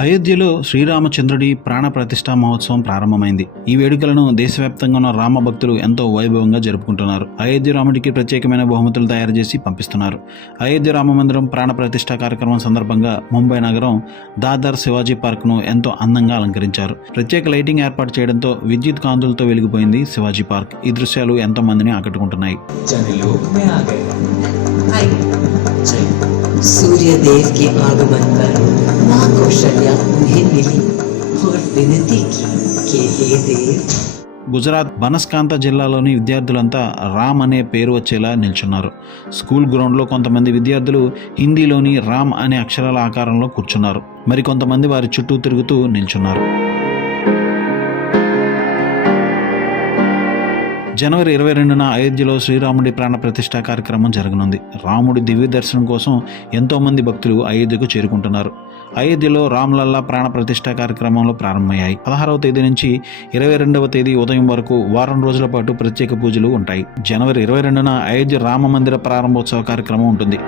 అయోధ్యలో శ్రీరామచంద్రుడి ప్రాణ ప్రతిష్టా మహోత్సవం ప్రారంభమైంది. ఈ వేడుకలను దేశవ్యాప్తంగా ఉన్న రామ భక్తులు ఎంతో వైభవంగా జరుపుకుంటున్నారు. అయోధ్య రాముడికి ప్రత్యేకమైన బహుమతులు తయారు చేసి పంపిస్తున్నారు. అయోధ్య రామ మందిరం ప్రాణ ప్రతిష్ఠ కార్యక్రమం సందర్భంగా ముంబై నగరం దాదర్ శివాజీ పార్క్ను ఎంతో అందంగా అలంకరించారు. ప్రత్యేక లైటింగ్ ఏర్పాటు చేయడంతో విద్యుత్ కాంతులతో వెలిగిపోయింది శివాజీ పార్క్. ఈ దృశ్యాలు ఎంతో మందిని ఆకట్టుకుంటున్నాయి. సూర్యదేవ్కి ఆగమన్ గుజరాత్ బనస్కాంత జిల్లాలోని విద్యార్థులంతా రామ్ అనే పేరు వచ్చేలా నిల్చున్నారు. స్కూల్ గ్రౌండ్లో కొంతమంది విద్యార్థులు హిందీలోని రామ్ అనే అక్షరాల ఆకారంలో కూర్చున్నారు. మరికొంతమంది వారి చుట్టూ తిరుగుతూ నిల్చున్నారు. జనవరి ఇరవై రెండున అయోధ్యలో శ్రీరాముడి ప్రాణ ప్రతిష్ఠా కార్యక్రమం జరగనుంది. రాముడి దివ్య దర్శనం కోసం ఎంతోమంది భక్తులు అయోధ్యకు చేరుకుంటున్నారు. అయోధ్యలో రామ్లల్లా ప్రాణ ప్రతిష్ఠా కార్యక్రమంలో ప్రారంభమయ్యాయి. పదహారవ తేదీ నుంచి ఇరవై రెండవ తేదీ ఉదయం వరకు వారం రోజుల పాటు ప్రత్యేక పూజలు ఉంటాయి. జనవరి ఇరవై రెండున అయోధ్య రామ మందిర ప్రారంభోత్సవ కార్యక్రమం ఉంటుంది.